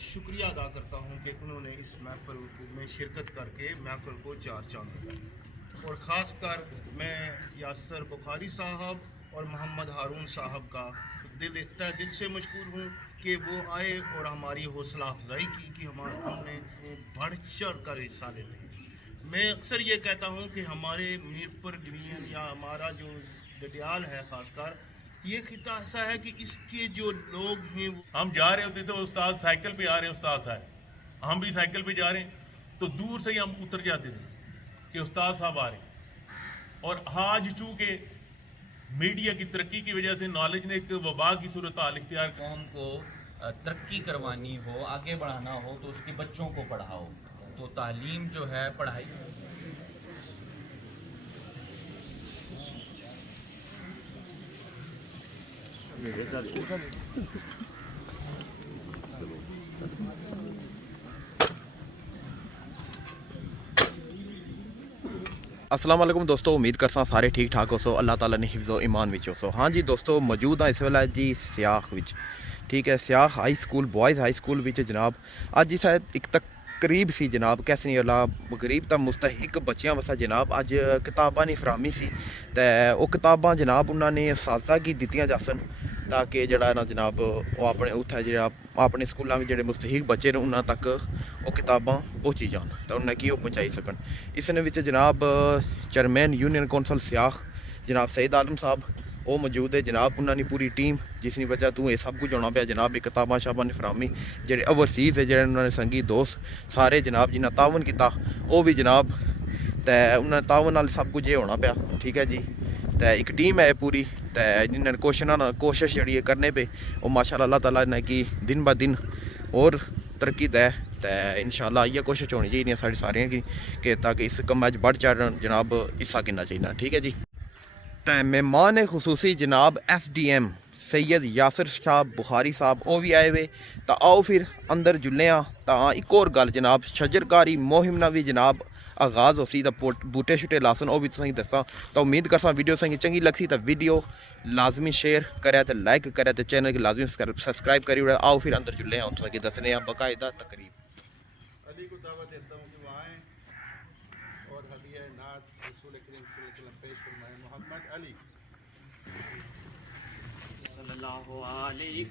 شکریہ ادا کرتا ہوں کہ انہوں نے اس محفل میں شرکت کر کے محفل کو چار چاند لگائے، اور خاص کر میں یاسر بخاری صاحب اور محمد ہارون صاحب کا دل سے مشکور ہوں کہ وہ آئے اور ہماری حوصلہ افزائی کی کہ ہم نے بڑھ چڑھ کر حصہ لیتے ہیں۔ میں اکثر یہ کہتا ہوں کہ ہمارے میرپور ڈویژن یا ہمارا جو گڈیال ہے خاص کر، یہ خطہ ایسا ہے کہ اس کے جو لوگ ہیں ہم جا رہے ہوتے تو استاد سائیکل پہ آ رہے ہیں، استاد صاحب ہم بھی سائیکل پہ جا رہے ہیں تو دور سے ہی ہم اتر جاتے تھے کہ استاد صاحب آ رہے ہیں۔ اور آج چونکہ میڈیا کی ترقی کی وجہ سے نالج نے ایک وبا کی صورتحال اختیار قوم کو ترقی کروانی ہو، آگے بڑھانا ہو تو اس کے بچوں کو پڑھاؤ، تو تعلیم جو ہے پڑھائی السلام علیکم دوستو، امید کرساں سارے ٹھیک ٹھاک ہو سو، اللہ تعالیٰ نے حفظ و ایمان وچ ہو سو۔ ہاں جی دوستو، موجود ہاں اس ویلے جی سیاخ وچ، ٹھیک ہے، Siakh high school boys high school وچ جناب اج اس ایک تقریب سی جناب، کیسے نہیں اللہ غریب تا مستحق بچیاں واسطے جناب اج کتاباں دی فراہمی سی، تے او کتاباں جناب انہاں نے اساتذہ کی دتیاں جاسن تاکہ جڑا نا جناب وہ اپنے اتھے جڑا اپنے سکولاں میں جڑے مستحق بچے نے انہاں تک وہ کتاباں پہنچی جان تو انہیں کی وہ پہنچائی سکن۔ اس نے وچ جناب چیئرمین یونین کونسل سیاخ جناب سعید عالم صاحب وہ موجود ہے جناب، انہوں نے پوری ٹیم جس کی وجہ تو یہ سب کچھ ہونا پیا جناب، یہ کتاباں شاباں نے فراہمی جڑے اوورسیز ہے جڑے انہوں نے سنگی دوست سارے جناب جنہیں تعاون کیتا وہ بھی جناب تے انہوں نے تعاون نال سب کچھ یہ ہونا پیا، ٹھیک ہے جی۔ تے ایک ٹیم ہے پوری تے جنہوں نے کوشش جڑی ہے کرنے پہ وہ ماشاءاللہ اللہ تعالیٰ نے کی دن با دن اور ترقی دے تے انشاءاللہ یہ کوشش ہونی چاہیے ساری سارے کی کہ تاکہ اس کم بڑھ چڑھ جناب حصہ کرنا چاہیے، ٹھیک ہے جی۔ تے مہمان خصوصی جناب ایس ڈی ایم سید یاسر شاہ بخاری صاحب وہ بھی آئے ہوئے، تو آؤ پھر اندر جلے ہاں۔ تو ایک اور گل جناب، شجرکاری مہم نہ بھی جناب آغاز ہو سی تو بوٹے شوٹے لاسن وہ بھی تسیں دساں، تو امید کرساں ویڈیو تسیں چنگی لگ سی تو ویڈیو لازمی شیئر کرے تے لائک کرے تے چینل کی لازمی سبسکرائب کری اڑے۔ آؤ پھر اندر جلے ہاں تسیں دسنے ہیں باقاعدہ تقریب۔ علی کو دعوت دیتا ہوں کہ وہ آئیں اور ہدیہ نعت رسول کریم صلی اللہ علیہ وسلم پیش فرمائیں۔ محمد علی صلی اللہ علیہ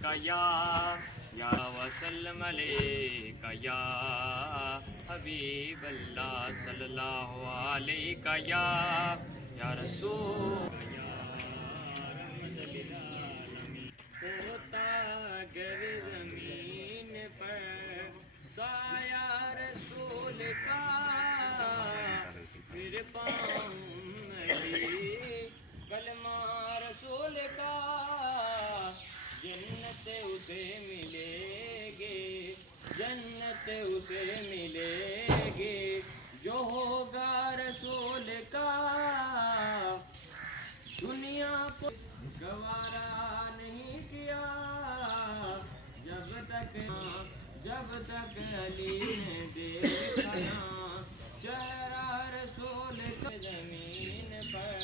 یا وسلم علیہ یا حبیب اللہ، صلی اللہ علیہ یا رسول یا رحمت للعالمین، ہوتا گر زمین پر سایہ رسول کا، پھر پاؤں علی کلمہ رسول کا، جنت اسے ملے گی، جنت اسے ملے گی جو ہوگا رسول کا، دنیا کو گوارا نہیں کیا جب تک علی نے دیکھا نا چہرہ رسول کا، زمین پر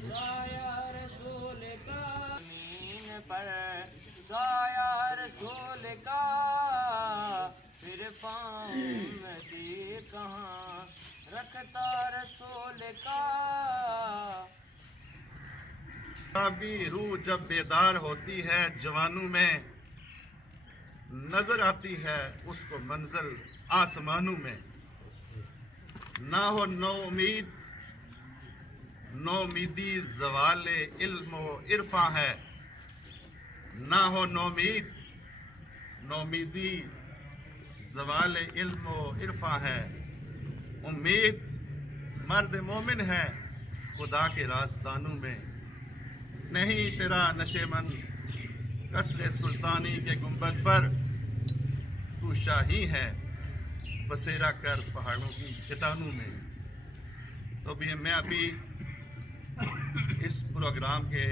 سایہ رسول کا، زمین پر سایہ رسول کا، پھر پاؤں میں کہاں رکھتا رسول کا۔ بھی روح جب بیدار ہوتی ہے جوانوں میں، نظر آتی ہے اس کو منزل آسمانوں میں، نہ ہو نو امید، نو امیدی زوال علم و عرفاں ہے، نہ ہو نو امید، نو امیدی زوال علم و عرفاں ہے، امید مرد مومن ہے خدا کے راستانوں میں، نہیں تیرا نشیمن قصر سلطانی کے گنبد پر، تو شاہی ہے بسیرا کر پہاڑوں کی چٹانوں میں۔ تو بھی میں ابھی اس پروگرام کے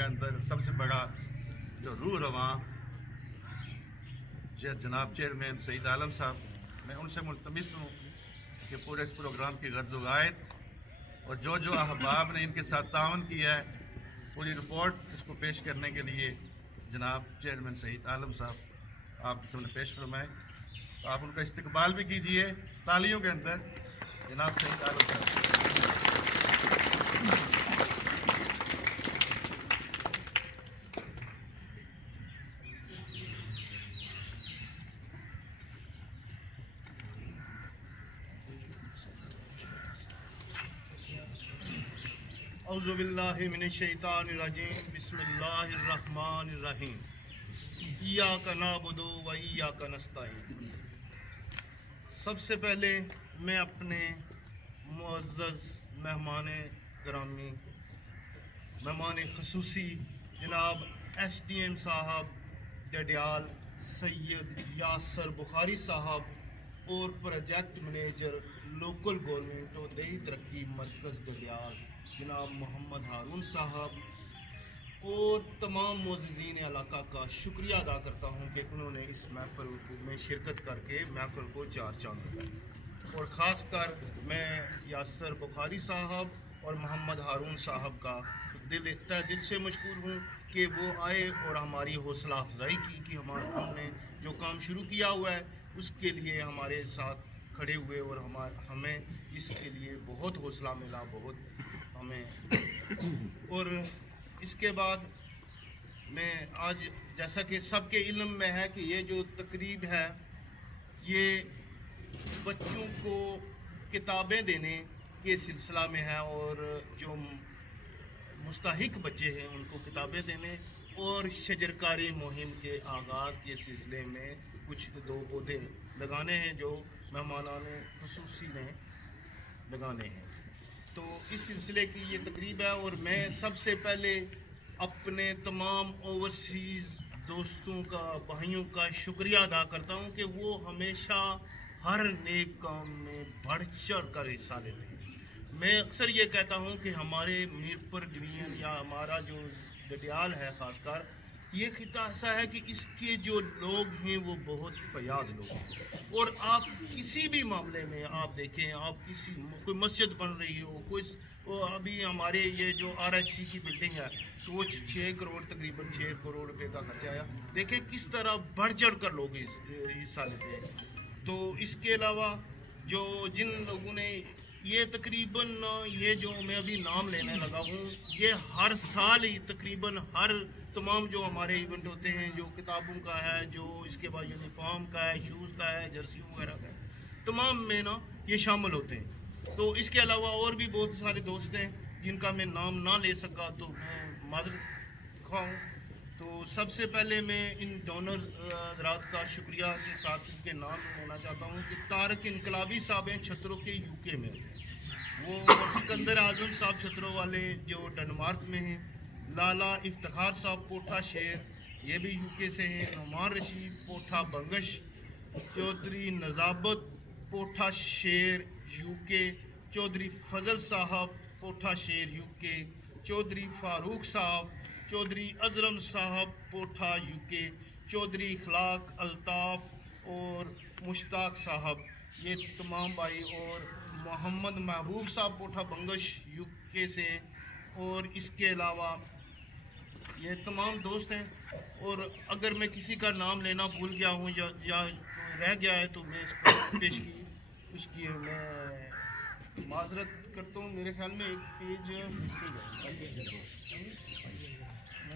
اندر سب سے بڑا جو روح رواں جناب چیئرمین سعید عالم صاحب، میں ان سے ملتمس ہوں کہ پورے اس پروگرام کی غرض و غایت اور جو احباب نے ان کے ساتھ تعاون کیا ہے پوری رپورٹ اس کو پیش کرنے کے لیے जनाब चेयरमैन सईद आलम साहब आपके सामने पेश फरमाएँ, तो आप उनका इस्तकबाल भी कीजिए तालियों के अंदर। जनाब सईद आलम साहब। औज़ुबिल्लाहि मिनश्शैतानिर्रजीम बिस्मिल्लाहिर्रहमानिर्रहीम इय्याका नअबुदु व इय्याका नस्तईन। सबसे पहले मैं अपने मुअज़्ज़ज़ मेहमान गिरामी, मेहमान खसूसी जनाब SDM साहब डडियाल सैयद यासर बुखारी साहब और प्रोजेक्ट मैनेजर लोकल गवर्नमेंट और देही तरक्की मरकज़ डडियाल जनाब मोहम्मद हारून साहब और तमाम मुअज़्ज़िज़ीन इलाका का शुक्रिया अदा करता हूँ कि उन्होंने इस महफ़िल में शिरकत करके महफ़िल को चार चांद लगाए। और ख़ास कर मैं यासर बुखारी साहब और मोहम्मद हारून साहब का तहे दिल से मशकूर हूँ कि वो आए और हमारी हौसला अफजाई की कि हमने जो काम शुरू किया हुआ है उसके लिए हमारे साथ खड़े हुए और हमें इसके लिए बहुत हौसला मिला, बहुत हमें। और इसके बाद मैं आज जैसा कि सबके इल्म में है कि ये जो तकरीब है ये बच्चों को किताबें देने के सिलसिला में है और जो मुस्तहिक बच्चे हैं उनको किताबें देने और शजरकारी मुहिम के आगाज़ के सिलसिले में कुछ 2 पौधे लगाने हैं जो मेहमानान खुसूसी ने लगाने हैं। तो इस सिलसिले की ये तकरीब है और मैं सबसे पहले अपने तमाम ओवरसीज़ दोस्तों का, भाइयों का शुक्रिया अदा करता हूँ कि वो हमेशा हर नेक काम में बढ़ चढ़ कर हिस्सा लेते हैं। मैं अक्सर ये कहता हूँ कि हमारे मीरपुर डिवीज़न या हमारा जो डडियाल है ख़ासकर, ये खिता ऐसा है कि इसके जो लोग हैं वो बहुत फयाज लोग हैं। और आप किसी भी मामले में आप देखें, आप कोई मस्जिद बन रही हो, वो अभी हमारे ये जो RSC की बिल्डिंग है तो वो 6 करोड़ तकरीबन 6 करोड़ रुपए का खर्चा आया। देखें किस तरह बढ़ चढ़ कर लोग हिस्सा लेते हैं। तो इसके अलावा जो जिन लोगों ने ये तकरीबन ये जो मैं अभी नाम लेने लगा हूँ ये हर साल ही तकरीबन हर तमाम जो हमारे इवेंट होते हैं, जो किताबों का है, जो इसके बाद यूनिफॉर्म का है, शूज़ का है, जर्सी वगैरह का है, तमाम में ना ये शामिल होते हैं। तो इसके अलावा और भी बहुत सारे दोस्त हैं जिनका मैं नाम ना ले सका तो मैं मादर खाऊँ। तो सबसे पहले मैं इन डोनर हज़रात का शुक्रिया के साथ के नाम लेना चाहता हूँ कि तारक इनकलाबी साहब हैं छतरों के UK में, वो सिकंदर आजम साहब छतरों वाले जो डेनमार्क में हैं, लाला इफ्तिखार साहब पोठा शेर ये भी UK से हैं, नुमान रशीद पोठा बंगश, चौधरी नजाबत पोठा शेर UK, चौधरी फजल साहब पोठा शेर UK, चौधरी फारूक साहब, चौधरी अजरम साहब पोठा UK, चौधरी इखलाक अल्ताफ़ और मुश्ताक साहब ये तमाम भाई, और मोहम्मद महबूब साहब पोठा बंगश UK से, और इसके अलावा ये तमाम दोस्त हैं। और अगर मैं किसी का नाम लेना भूल गया हूँ या रह गया है तो मैं इसको पेश की उसकी मैं माजरत करता हूँ। मेरे ख्याल में एक पेज नहीं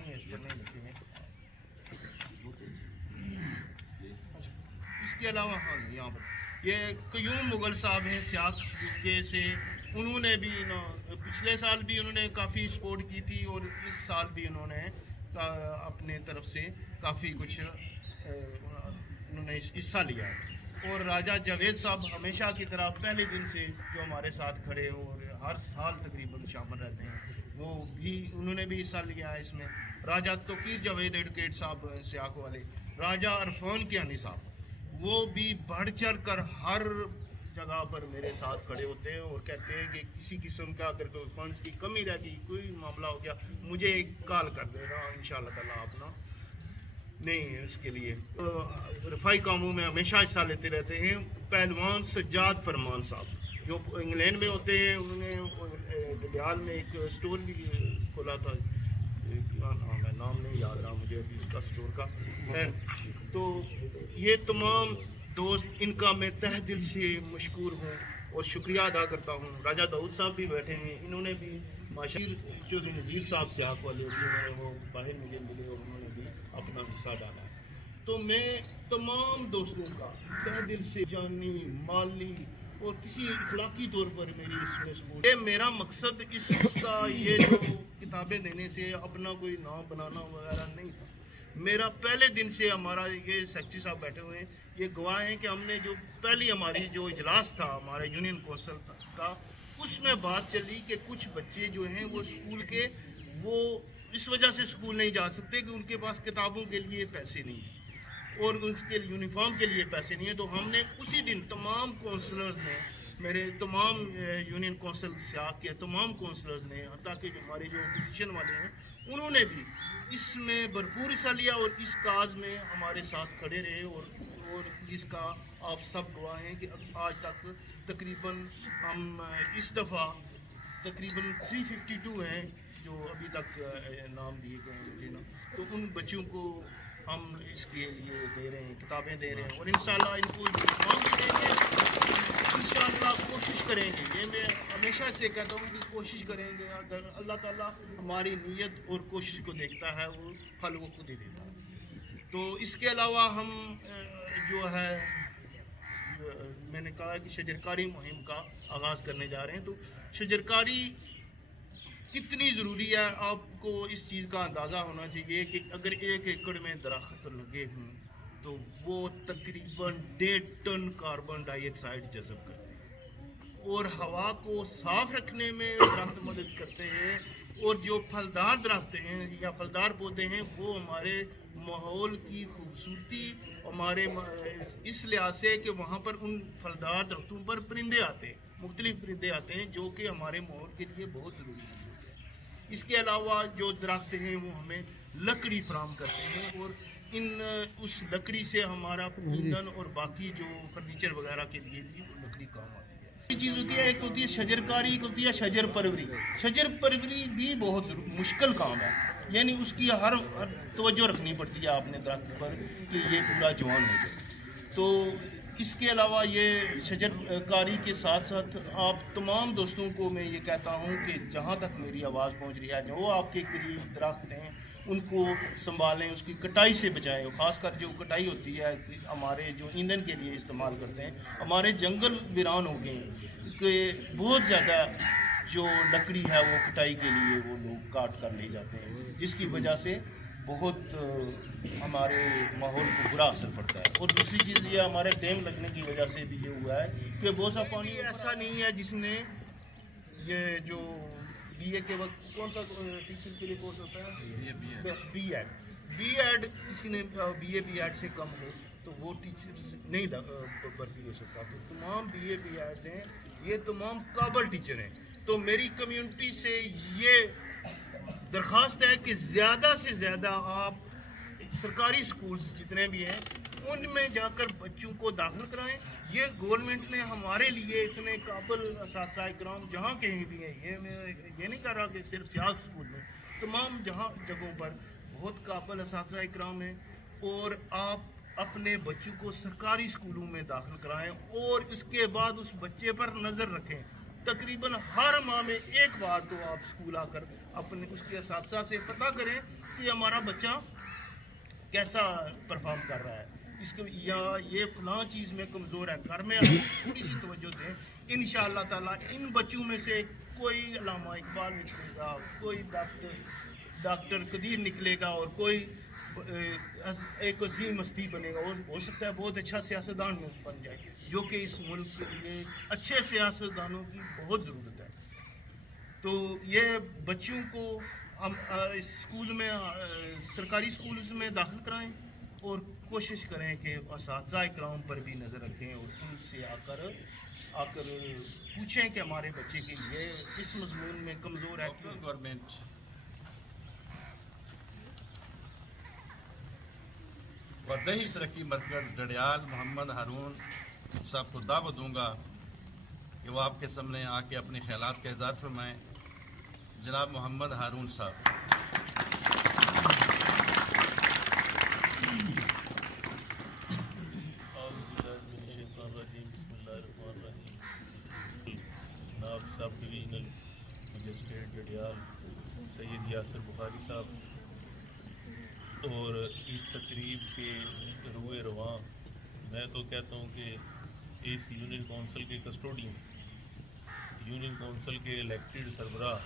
है, इस पर नहीं लिखे हैं। इसके अलावा हाँ यहाँ पर ये कयूम मुगल साहब हैं सियाक UK से, उन्होंने भी पिछले साल भी उन्होंने काफ़ी सपोर्ट की थी और इस साल भी उन्होंने अपने तरफ से काफ़ी कुछ उन्होंने हिस्सा लिया है। और राजा जावेद साहब हमेशा की तरह पहले दिन से जो हमारे साथ खड़े हो और हर साल तकरीबन शामिल रहते हैं, वो भी उन्होंने भी हिस्सा लिया है इसमें। राजा तोकीर जावेद एडवोकेट साहब सियाक वाले, राजा अरफान कियानी साहब वो भी बढ़ चढ़ कर हर जगह पर मेरे साथ खड़े होते हैं और कहते हैं कि किसी किस्म का अगर कोई फंड्स की कमी रहती, कोई मामला हो गया, मुझे एक कॉल कर देना, इंशाल्लाह ताला अपना नहीं है उसके लिए। रफ़ाई कामों में हमेशा हिस्सा लेते रहते हैं। पहलवान सज्जाद फरमान साहब जो इंग्लैंड में होते हैं, उन्होंने डडियाल में एक स्टोर भी खोला था, क्या नाम है, नाम नहीं याद रहा मुझे अभी इसका स्टोर का है। तो ये तमाम दोस्त, इनका मैं तहे दिल से मशकूर हूँ और शुक्रिया अदा करता हूँ। राजा दाऊद साहब भी बैठे हैं, इन्होंने भी माशाअल्लाह चौधरी नज़ीर साहब से आँख वाले भी वो बाहर मुझे मिले और उन्होंने भी अपना हिस्सा डाला। तो मैं तमाम दोस्तों का तहे दिल से जानी, माली और किसी इखलाकी तौर पर मेरी इसमें सपोर्ट। ये मेरा मकसद इसका ये जो किताबें देने से अपना कोई नाम बनाना वगैरह नहीं था। मेरा पहले दिन से हमारा ये सेक्रेटरी साहब बैठे हुए हैं, ये गवाह हैं कि हमने जो पहली हमारी जो इजलास था हमारे यूनियन कौंसिल का, उसमें बात चली कि कुछ बच्चे जो हैं वो स्कूल के वो इस वजह से स्कूल नहीं जा सकते कि उनके पास किताबों के लिए पैसे नहीं हैं और उनके यूनिफॉर्म के लिए पैसे नहीं है। तो हमने उसी दिन तमाम काउंसलर्स ने, मेरे तमाम यूनियन कौंसिल सियाक के तमाम काउंसलर्स ने, ताकि जो हमारे जो अपोजिशन वाले हैं उन्होंने भी इसमें भरपूर हिस्सा लिया और इस काज में हमारे साथ खड़े रहे और जिसका आप सब गवाह हैं कि आज तक तकरीबन हम इस दफ़ा तकरीबन 352 हैं जो अभी तक नाम दिए गए हैं मुझे ना। तो उन बच्चों को हम इसके लिए दे रहे हैं, किताबें दे रहे हैं और इंशाल्लाह इनको यूनिफॉर्म भी देंगे। इंशाल्लाह कोशिश करेंगे, ये मैं हमेशा से कहता हूँ कि कोशिश करेंगे। अगर अल्लाह ताला हमारी नीयत और कोशिश को देखता है वो फल वो खुद ही देता है। तो इसके अलावा हम जो है मैंने कहा कि शजरकारी मुहिम का आगाज़ करने जा रहे हैं। तो शजरकारी कितनी ज़रूरी है आपको इस चीज़ का अंदाज़ा होना चाहिए कि अगर 1 एकड़ में दरख्त लगे हों तो वो तकरीबन 1.5 टन कार्बन डाइऑक्साइड जज़ब करते हैं और हवा को साफ़ रखने में दरख्त मदद करते हैं। और जो फलदार दरख्त हैं या फलदार पौधे हैं वो हमारे माहौल की खूबसूरती हमारे इस लिहाज से कि वहाँ पर उन फलदार दरख्तों पर परिंदे आते हैं, मुख्तलिफ परिंदे आते हैं जो कि हमारे माहौल के लिए बहुत ज़रूरी है। इसके अलावा जो दरख्त हैं वो हमें लकड़ी फराहम करते हैं और उस लकड़ी से हमारा ईंधन और बाकी जो फर्नीचर वगैरह के लिए भी वो लकड़ी काम आती है। ये चीज़ होती है, एक होती है शजरकारी, एक होती है शजर परवरी। शजर परवरी भी बहुत मुश्किल काम है, यानी उसकी हर तवज्जो रखनी पड़ती है आपने दरख्त पर कि ये पूरा जवान हो जाए। तो इसके अलावा ये शजरकारी के साथ साथ आप तमाम दोस्तों को मैं ये कहता हूँ कि जहाँ तक मेरी आवाज़ पहुँच रही है, जो आपके करीब दरख्त हैं उनको संभालें, उसकी कटाई से बचाएं। ख़ासकर जो कटाई होती है हमारे जो ईंधन के लिए इस्तेमाल करते हैं, हमारे जंगल वीरान हो गए कि बहुत ज़्यादा जो लकड़ी है वो कटाई के लिए वो लोग काट कर ले जाते हैं, जिसकी वजह से बहुत हमारे माहौल को बुरा असर पड़ता है। और दूसरी चीज़ ये हमारे डैम लगने की वजह से भी ये हुआ है कि बहुत सा पानी ऐसा नहीं है जिसने ये जो बीए के वक्त कौन सा टीचिंग के लिए कोर्स होता है, बीएड किसी ने बीएड से कम हो तो वो टीचर्स नहीं भर्ती हो सकता। तो तमाम बीएड हैं, ये तमाम काबिल टीचर हैं। तो मेरी कम्युनिटी से ये दरख्वास्त है कि ज़्यादा से ज़्यादा आप सरकारी स्कूल्स जितने भी हैं उनमें जाकर बच्चों को दाखिल कराएं। ये गवर्नमेंट ने हमारे लिए इतने काबिल असातिज़ा इकराम जहाँ कहीं भी हैं, ये मैं ये नहीं कर रहा कि सिर्फ सियाक स्कूल में, तमाम जहाँ जगहों पर बहुत काबिल असातिज़ा इकराम हैं। और आप अपने बच्चों को सरकारी स्कूलों में दाखिल कराएं और इसके बाद उस बच्चे पर नज़र रखें। तकरीबन हर माह में एक बार तो आप स्कूल आकर अपने उसके असातिज़ा से पता करें कि हमारा बच्चा कैसा परफॉर्म कर रहा है, इसको या ये फ़लाँ चीज़ में कमज़ोर है, घर में थोड़ी सी तवज्जो दें। इंशाअल्लाह ताला इन बच्चों में से कोई अल्लामा इकबाल निकलेगा, कोई डॉक्टर कदीर निकलेगा और कोई एक अजीम मस्ती बनेगा और हो सकता है बहुत अच्छा सियासतदान बन जाए, जो कि इस मुल्क के लिए अच्छे सियासतदानों की बहुत ज़रूरत है। तो ये बच्चों को हम इस स्कूल में सरकारी स्कूल में दाखिल कराएं और कोशिश करें कि असातिज़ा इकराम पर भी नज़र रखें और उनसे आकर पूछें कि हमारे बच्चे के लिए इस मज़मून में कमज़ोर है। गवर्नमेंट वदही तरक्की मरकज़ डडियाल मोहम्मद हारून साहब को दावत दूँगा कि वो आपके सामने आके अपने ख्यालात का इज़हार फरमाएँ। जनाब मोहम्मद हारून साहब। मजिस्ट्रेट डडियाल सैयद यासर बुखारी साहब और इस तकरीब के रुए रवां मैं तो कहता हूँ कि इस यूनियन कौंसिल के कस्टोडियन, यूनियन कौंसिल के इलेक्टेड सरबराह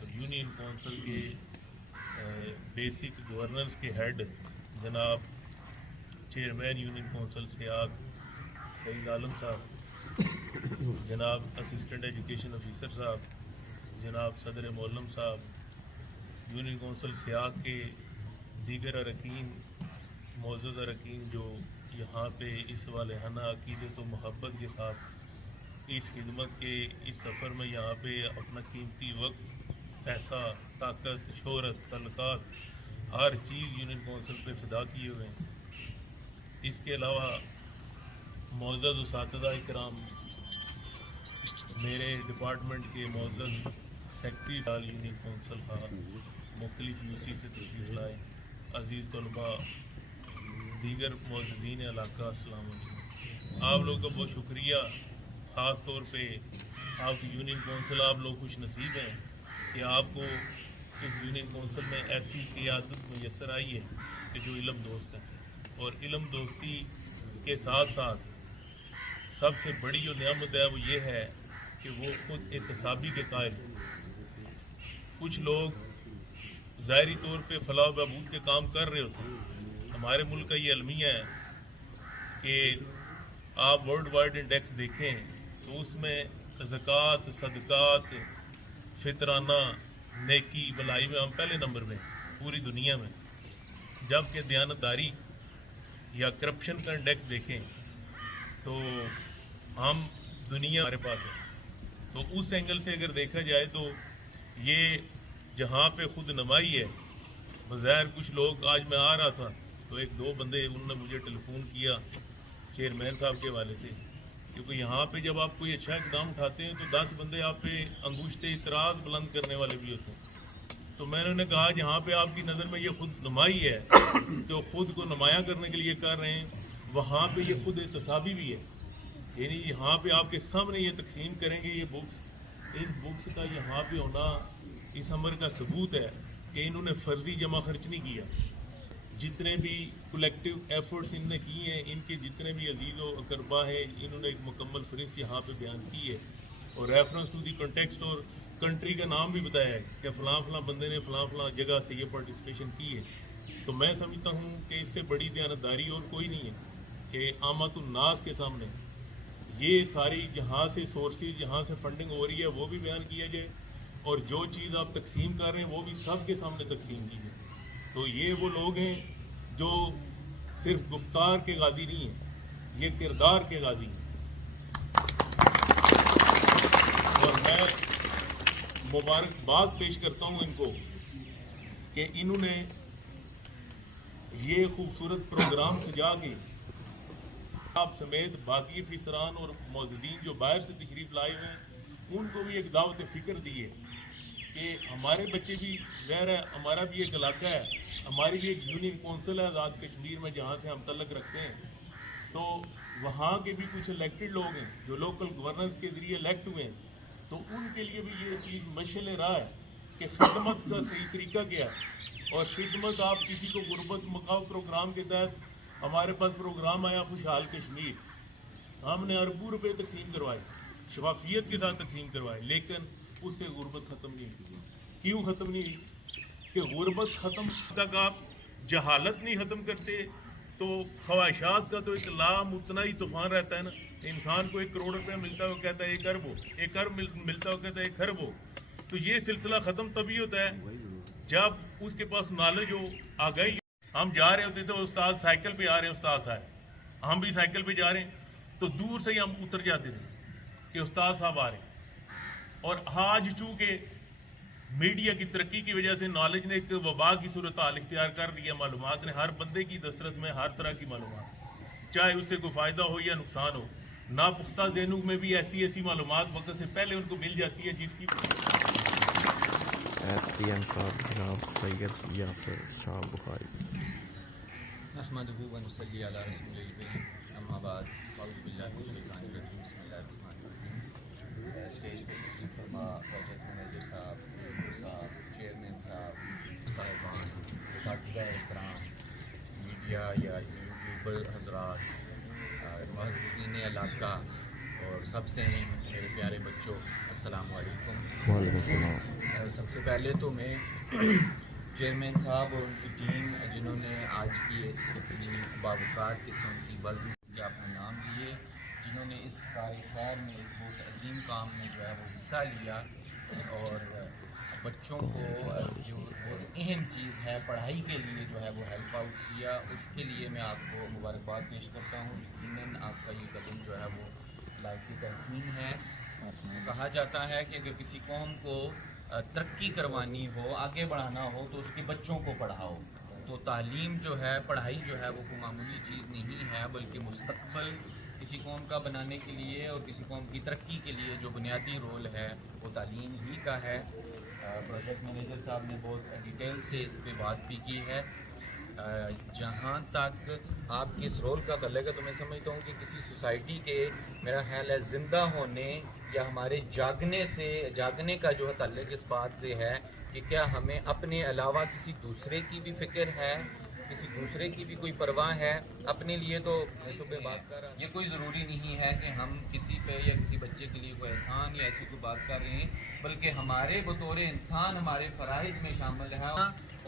और यूनियन कौंसिल के बेसिक गवर्नेंस के हेड जनाब chairman union council Siyag Saeed Alam साहब, जनाब असिस्टेंट एजुकेशन ऑफिसर साहब, जनाब सदर मौलम साहब, यूनियन कौंसिल सियाग के दीगर अरकान मोअज़्ज़ज़ अरकान जो यहाँ पे इस वालहाना अक़ीदत व मोहब्बत के साथ इस खिदमत के इस सफ़र में यहाँ पे अपना कीमती वक्त, पैसा, ताकत, शोहरत, तलक़ात, हर चीज़ यूनियन कौंसिल पे फ़िदा किए हुए हैं। इसके अलावा मोअज़्ज़ज़ उस्ताद इकराम, मेरे डिपार्टमेंट के मोअज़्ज़ज़ सेक्रेटरी साल यूनियन कौंसिल का मुख्तलिफ यूसी से तशरीफ़ लाए, अज़ीज़ तलबा, दीगर मौजूदीन इलाका, अस्सलाम वालेकुम। आप लोगों का बहुत शुक्रिया, ख़ास तौर पे आपकी यूनियन कौंसिल, आप लोग खुश नसीब हैं कि आपको इस यूनियन कौंसिल में ऐसी क़ियादत मैसर आई है कि जो इल्म दोस्त है, और इल्म दोस्ती के साथ साथ सबसे बड़ी जो नियामत है वो ये है कि वो खुद एहतसाबी के कायल। कुछ लोग ज़ाहरी तौर पे फलाह बहबूद के काम कर रहे होते हैं। हमारे मुल्क का ये अलमिया है कि आप वर्ल्ड वाइड इंडेक्स देखें तो उसमें ज़कात, सदक़ात, फितराना, नेकी, भलाई में हम पहले नंबर में पूरी दुनिया में। जबकि दयानतदारी या करप्शन का इंडेक्स देखें तो हम दुनिया हमारे पास है। तो उस एंगल से अगर देखा जाए तो ये जहाँ पे खुद नमाई है, बज़ाहिर कुछ लोग, आज मैं आ रहा था तो एक दो बंदे उन्होंने मुझे टेलीफोन किया चेयरमैन साहब के हवाले से, क्योंकि यहाँ पे जब आप कोई अच्छा इकदाम उठाते हैं तो 10 बंदे आप पे अंगूठे इतराज़ बुलंद करने वाले भी होते हैं। तो मैंने उन्हें कहा जहाँ पे आपकी नज़र में ये खुद नुमाई है, जो खुद को नुमाया करने के लिए कर रहे हैं, वहाँ पे ये खुद एहतसाबी भी है। यानी यहाँ पे आपके सामने ये तकसीम करेंगे ये बुक्स, इन बुक्स का यहाँ पे होना इस अमर का सबूत है कि इन्होंने फ़र्जी जमा खर्च नहीं किया। जितने भी कलेक्टिव एफर्ट्स इनने किए हैं, इनके जितने भी अजीज़ व अकरबा हैं, इन्होंने एक मुकम्मल फहरिस्त यहाँ पे बयान की है और रेफरेंस टू दी कंटेक्स्ट और कंट्री का नाम भी बताया है कि फ़लाँ फ़लाँ बंदे ने फ़लाँ जगह से ये पार्टिसिपेशन की है। तो मैं समझता हूँ कि इससे बड़ी दयानतदारी और कोई नहीं है कि आमतुन्नास के सामने ये सारी जहाँ से सोर्सेज, जहाँ से फंडिंग हो रही है वो भी बयान किया जाए, और जो चीज़ आप तकसीम कर रहे हैं वो भी सब के सामने तकसीम की जाए। तो ये वो लोग हैं जो सिर्फ गुफ्तार के गाजी नहीं हैं, ये किरदार के गाजी हैं। और मैं मुबारकबाद पेश करता हूँ इनको कि इन्होंने ये खूबसूरत प्रोग्राम सजा के आप समेत बाकी अफसरान और मौजूदीन जो बाहर से तशरीफ़ लाए हुए हैं उनको भी एक दावत फ़िक्र दी है कि हमारे बच्चे भी ज़ाहिर है, हमारा भी एक इलाका है, हमारी भी एक यूनियन कौंसिल है आज़ाद कश्मीर में जहाँ से हम तल्लक रखते हैं। तो वहाँ के भी कुछ इलेक्टेड लोग हैं जो लोकल गवर्नेंस के ज़रिए इलेक्ट हुए हैं, तो उनके लिए भी ये चीज़ मशअल राह है कि खिदमत का सही तरीका क्या है। और खिदमत आप किसी को गुरबत मकाओ प्रोग्राम के तहत हमारे पास प्रोग्राम आया खुशहाल कश्मीर, हमने अरबों रुपए तकसीम करवाए, शफाफियत के साथ तकसीम करवाए, लेकिन उससे गुरबत ख़त्म नहीं हुई। क्यों ख़त्म नहीं हुई? कि गुरबत ख़त्म तक आप जहालत नहीं ख़त्म करते तो ख्वाहिशात का तो एक लामुतना ही तूफ़ान रहता है ना। इंसान को 1 करोड़ रुपया मिलता है वो कहता है 1 अरब हो, 1 अरब मिलता है वो कहता है 1 खरब हो। तो ये सिलसिला ख़त्म तभी होता है जब उसके पास नॉलेज हो, आगाही। हम जा रहे होते तो उस्ताद साइकिल पे आ रहे हैं, उस्ताद साहब हम भी साइकिल पे जा रहे हैं तो दूर से ही हम उतर जाते थे कि उस्ताद साहब आ रहे हैं। और आज चूँकि मीडिया की तरक्की की वजह से नॉलेज ने एक वबा की सूरत हाल इख्तियार कर लिया, मालूमात ने हर बंदे की दस्तरस में हर तरह की मालूमात, चाहे उससे कोई फ़ायदा हो या नुकसान हो, नापुख्ता ज़हनों में भी ऐसी ऐसी मालूमात वक्त से पहले उनको मिल जाती है जिसकी SPM साहब जनाब सैयद यासर शाह बुखारी। नहमदुहु व नुसल्ली अला रसूलिल करीम, अम्मा बाद, अऊज़ु बिल्लाहि मिनश शैतानिर रजीम, बिस्मिल्लाहिर रहमानिर रहीम। اسٹیج پہ تشریف فرما پروجیکٹ مینیجر صاحب چیئرمین صاحبان، اساتذہ احترام، میڈیا یا یوٹیوبر حضرات، معززین علاقہ اور سب سے میرے پیارے بچوں، السلام علیکم۔ وعلیکم السلام۔ سب سے پہلے تو میں چیئرمین صاحب اور ان کی ٹیم جنہوں نے آج کی اس باوقار قسم کی بزم کے اپنا نام لیے، جنہوں نے اس کار خیر میں، اس بہت عظیم کام میں جو ہے وہ حصہ لیا اور بچوں کو جو بہت اہم چیز ہے پڑھائی کے لیے جو ہے وہ ہیلپ آؤٹ کیا، اس کے لیے میں آپ کو مبارکباد پیش کرتا ہوں۔ یقیناً آپ کا یہ قدم جو ہے وہ لائق تحسین ہے۔ کہا جاتا ہے کہ اگر کسی قوم کو ترقی کروانی ہو، آگے بڑھانا ہو تو اس کے بچوں کو پڑھاؤ۔ تو تعلیم جو ہے، پڑھائی جو ہے وہ کوئی معمولی چیز نہیں ہے، بلکہ مستقبل کسی قوم کا بنانے کے لیے اور کسی قوم کی ترقی کے لیے جو بنیادی رول ہے وہ تعلیم ہی کا ہے۔ پروجیکٹ مینیجر صاحب نے بہت ڈیٹیل سے اس پہ بات بھی کی ہے۔ جہاں تک آپ کے اس رول کا تعلق ہے تو میں سمجھتا ہوں کہ کسی سوسائٹی کے، میرا خیال ہے، زندہ ہونے یا ہمارے جاگنے کا جو ہے تعلق اس بات سے ہے کہ کیا ہمیں اپنے علاوہ کسی دوسرے کی بھی فکر ہے، کسی دوسرے کی بھی کوئی پرواہ ہے۔ اپنے لیے تو میں صبح بات کر رہا ہوں، یہ کوئی ضروری نہیں ہے کہ ہم کسی پہ یا کسی بچے کے لیے کوئی احسان یا ایسی کوئی بات کر رہے ہیں، بلکہ ہمارے بطور انسان ہمارے فرائض میں شامل ہے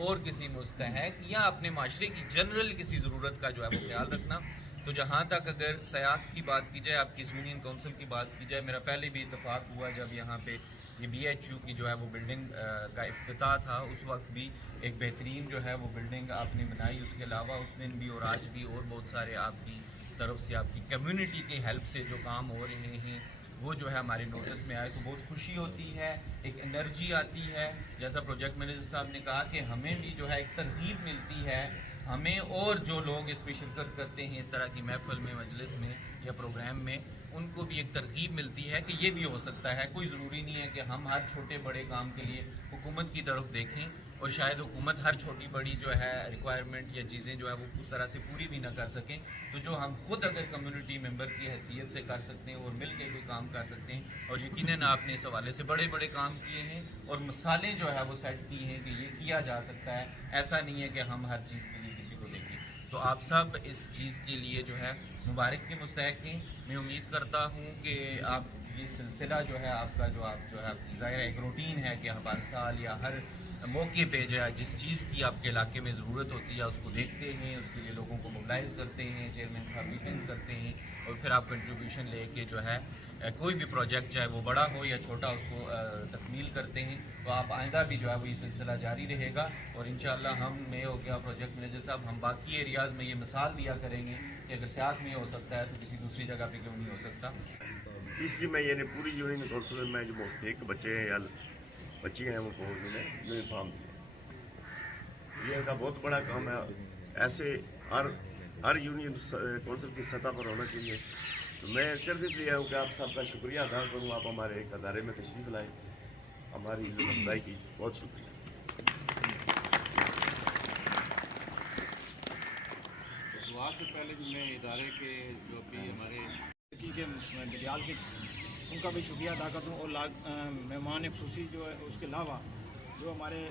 اور کسی مستحق یا اپنے معاشرے کی جنرل کسی ضرورت کا جو ہے وہ خیال رکھنا۔ تو جہاں تک اگر سیاحت کی بات کی جائے، آپ کی یونین کونسل کی بات کی جائے، میرا پہلے بھی اتفاق ہوا جب یہاں پہ یہ بی ایچ یو کی جو ہے وہ بلڈنگ کا افتتاح تھا، اس وقت بھی ایک بہترین جو ہے وہ بلڈنگ آپ نے بنائی۔ اس کے علاوہ اس دن بھی اور آج بھی اور بہت سارے آپ کی طرف سے، آپ کی کمیونٹی کی ہیلپ سے جو کام ہو رہے ہیں وہ جو ہے ہمارے نوٹس میں آئے تو بہت خوشی ہوتی ہے، ایک انرجی آتی ہے۔ جیسا پروجیکٹ مینیجر صاحب نے کہا کہ ہمیں بھی جو ہے ایک ترغیب ملتی ہے، ہمیں اور جو لوگ اس میں شرکت کرتے ہیں اس طرح کی محفل میں، مجلس میں یا پروگرام میں، ان کو بھی ایک ترغیب ملتی ہے کہ یہ بھی ہو سکتا ہے۔ کوئی ضروری نہیں ہے کہ ہم ہر چھوٹے بڑے کام کے لیے حکومت کی طرف دیکھیں اور شاید حکومت ہر چھوٹی بڑی جو ہے ریکوائرمنٹ یا چیزیں جو ہے وہ اس طرح سے پوری بھی نہ کر سکیں۔ تو جو ہم خود اگر کمیونٹی ممبر کی حیثیت سے کر سکتے ہیں اور مل کے کوئی کام کر سکتے ہیں، اور یقیناً آپ نے اس حوالے سے بڑے بڑے کام کیے ہیں اور مثالیں جو ہے وہ سیٹ کی ہیں کہ یہ کیا جا سکتا ہے، ایسا نہیں ہے کہ ہم ہر چیز کے لیے کسی کو دیکھیں۔ تو آپ سب اس چیز کے لیے جو ہے مبارک کے مستحق ہیں۔ میں امید کرتا ہوں کہ آپ یہ سلسلہ جو ہے آپ کا جو ہے ظاہر ایک روٹین ہے کہ ہر سال یا ہر موقع پہ جو ہے جس چیز کی آپ کے علاقے میں ضرورت ہوتی ہے اس کو دیکھتے ہیں، اس کے لیے لوگوں کو موبلائز کرتے ہیں، چیئرمین صاحب میٹنگ کرتے ہیں اور پھر آپ کنٹریبیوشن لے کے جو ہے کوئی بھی پروجیکٹ چاہے وہ بڑا ہو یا چھوٹا اس کو تکمیل کرتے ہیں۔ تو آپ آئندہ بھی جو ہے وہ یہ سلسلہ جاری رہے گا اور انشاءاللہ ہم میں ہو گیا پروجیکٹ مینیجر صاحب، ہم باقی ایریاز میں یہ مثال دیا کریں گے کہ اگر سیاحت میں ہو سکتا ہے تو کسی دوسری جگہ پہ کیوں نہیں ہو سکتا۔ تیسری میں یعنی پوری یونین کونسل میں جو مستحق بچے ہیں یا بچی ہیں وہ کو یونیفارم دیا، یہ ان کا بہت بڑا کام ہے۔ ایسے ہر یونین کونسل کی سطح پر ہونا چاہیے۔ تو میں صرف اس لیے ہوں کہ آپ سب کا شکریہ ادا کروں، آپ ہمارے ایک ادارے میں تشریف لائیں، ہماری عزت افزائی کی، بہت شکریہ۔ دعا سے پہلے بھی میں ادارے کے جو بھی ہمارے کے ڈڈیال کے ان کا بھی شکریہ ادا کرتا ہوں، اور مہمان خصوصی جو ہے اس کے علاوہ جو ہمارے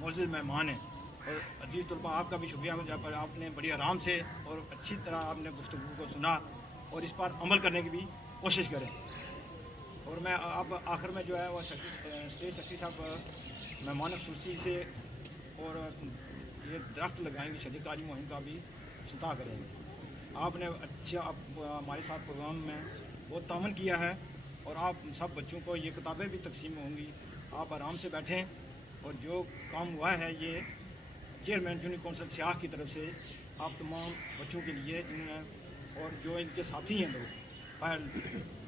معزز مہمان ہیں اور عزیز طلباء، آپ کا بھی شکریہ جہاں پر آپ نے بڑی آرام سے اور اچھی طرح آپ نے گفتگو کو سنا اور اس پر عمل کرنے کی بھی کوشش کریں۔ اور میں اب آخر میں جو ہے وہ اسٹیج سیکرٹری صاحب مہمان خصوصی سے اور یہ درخت لگائیں گے شجر کاری مہم کا بھی افتتاح کریں گے۔ آپ نے اچھا ہمارے ساتھ پروگرام میں بہت تعاون کیا ہے اور آپ سب بچوں کو یہ کتابیں بھی تقسیم ہوں گی، آپ آرام سے بیٹھیں اور جو کام ہوا ہے یہ چیئرمین یونین کونسل سیاح کی طرف سے آپ تمام بچوں کے لیے انہوں نے اور جو ان کے ساتھی ہیں لوگ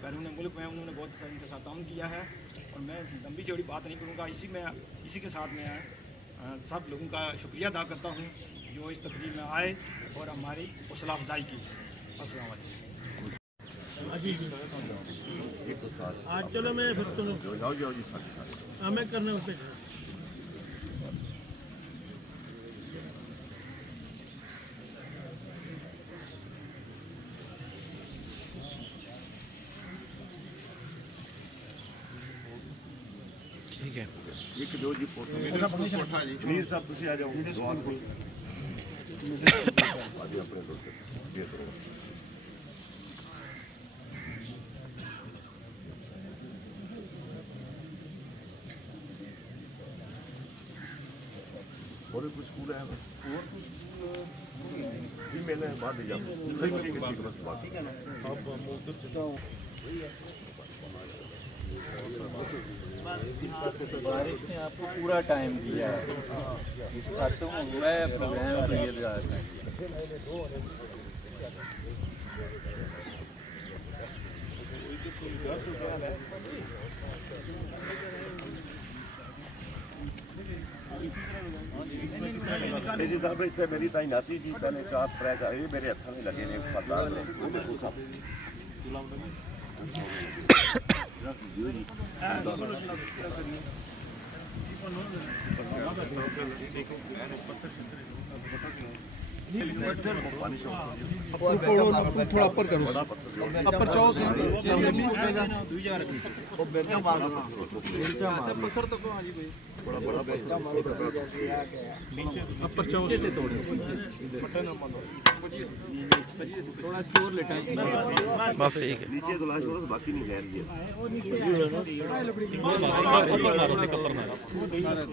بیرون ملک میں انہوں نے بہت ان کے ساتھ تعاون کیا ہے۔ اور میں لمبی چوڑی بات نہیں کروں گا، اسی کے ساتھ میں سب لوگوں کا شکریہ ادا کرتا ہوں جو اس تقریب میں آئے اور ہماری حوصلہ افزائی کی۔ السلام علیکم۔ آج چلو میں ہمیں کرنے ہوتے ہیں۔ ٹھیک ہے ایک دو جی فوٹو میر صاحب تسی آ جاؤ دعا کو اور کچھ اسکول ہے جی میں نے بعد دے جاؤں بارش نے آپ کو پورا ٹائم دیا ہے ختم ہوا ہے پروگرام کا یہ رہا اسی صاحب اتنے میری تعیناتی سی پہلے 4 یہ میرے ہاتھوں میں لگے نے فردار نے وہ دیکھو صاحب تھوڑا اوپر کرو اپر چاؤ سے اپر چاؤ سے تھوڑا اسکور لٹائیں بس ٹھیک ہے نیچے تو لاش باقی نہیں غیر دیا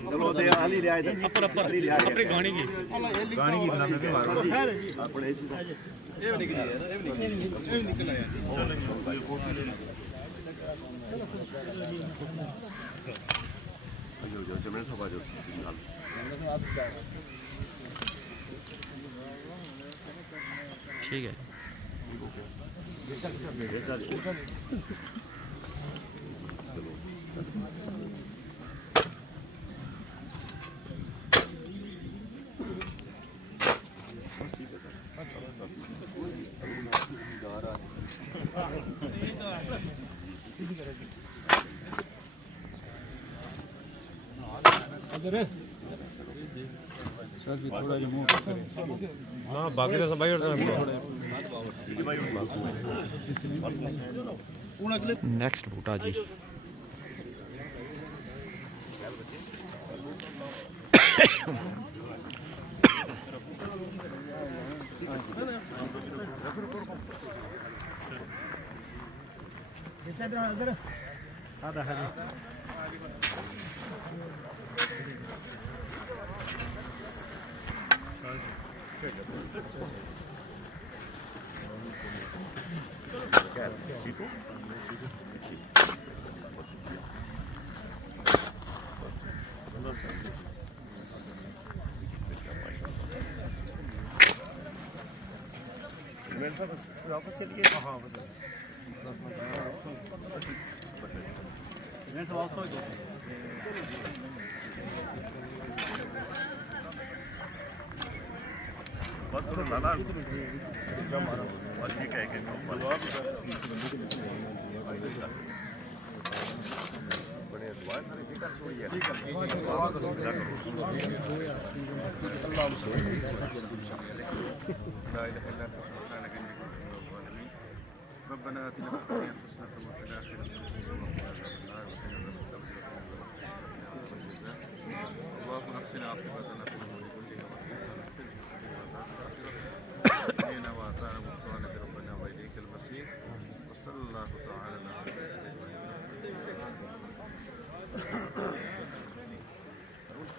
چلو دے علی رعایت اپر علی رعایت اپنے گانے کی بنانے کے بعد اپنے اسی یہ نکل آیا جو جمعہ صاحب آ جاؤ ٹھیک ہے ہاں باقی تو سب نیکسٹ بوٹا جی میرے صاحب واپس چلیے ہاں بس تو لانا ٹھیک ہے بڑے دعا سارے ٹھیک چھوڑیے ربنا آتنا في الدنيا حسنة وفي الآخرة حسنة وقنا عذاب النار اللهم احسن عاقبتنا في الأمور كلها وأهدنا وأعطانا غفرانك ربنا وإليك المصير وصلى الله تعالى على